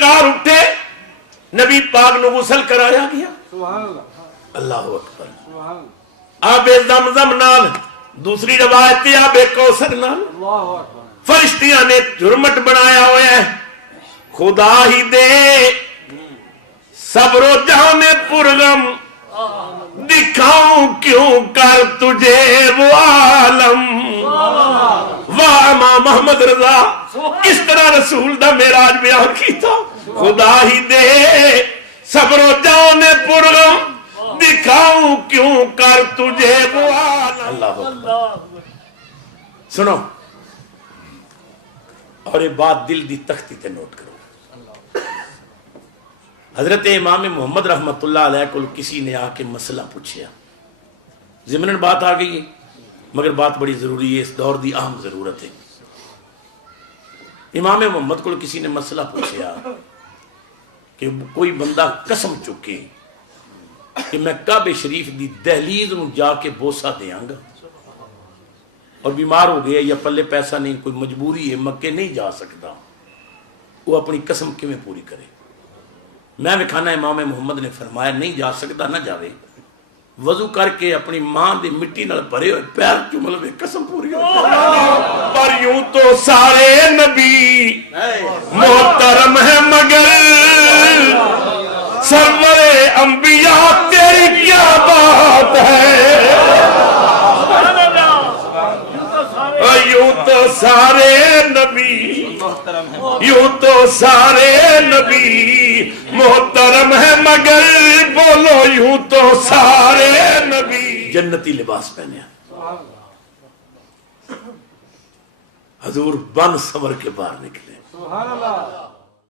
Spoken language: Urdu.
سرکار اٹھے نبی پاک نو غسل کرایا گیا اللہ اکبر آب زمزم نال دوسری روایت آب کوثر نال فرشتیاں نے جرمٹ بنایا ہوا ہے خدا ہی دے صبر و جان پرغم دکھاؤں کیوں کر تجھے وہ عالم واہ امام محمد رضا اس طرح رسول دا معراج بیان کیتا خدا ہی دے صبر و جان پرغم دکھاؤں کیوں کر تجھے وہ عالم اللہ اکبر سنو اور یہ بات دل دی تختی تے نوٹ کرو حضرت امام محمد رحمت اللہ علیہ کو کسی نے آ کے مسئلہ پوچھیا ضمناً بات آ گئی ہے مگر بات بڑی ضروری ہے اس دور دی اہم ضرورت ہے امام محمد کو کسی نے مسئلہ پوچھیا کہ کوئی بندہ قسم چکے کہ میں کعبہ شریف دی دہلیز نو جا کے بوسہ دیاں گا اور بیمار ہو گیا یا پلے پیسہ نہیں کوئی مجبوری ہے مکے نہیں جا سکتا وہ اپنی قسم کیویں پوری کرے میں وکھانا امام محمد نے فرمایا نہیں جا سکتا نہ جاوے وضو کر کے اپنی ماں دی مٹی نال بھرے ہوئے پیر چوم لوے قسم پوری ہو پر یوں تو سارے نبی محترم ہیں مگر سرور انبیاء تیری کیا بات ہے یوں تو سارے نبی یوں تو سارے نبی محترم ہے مگر بولو یوں تو سارے نبی جنتی لباس پہنے حضور بن سمر کے باہر نکلے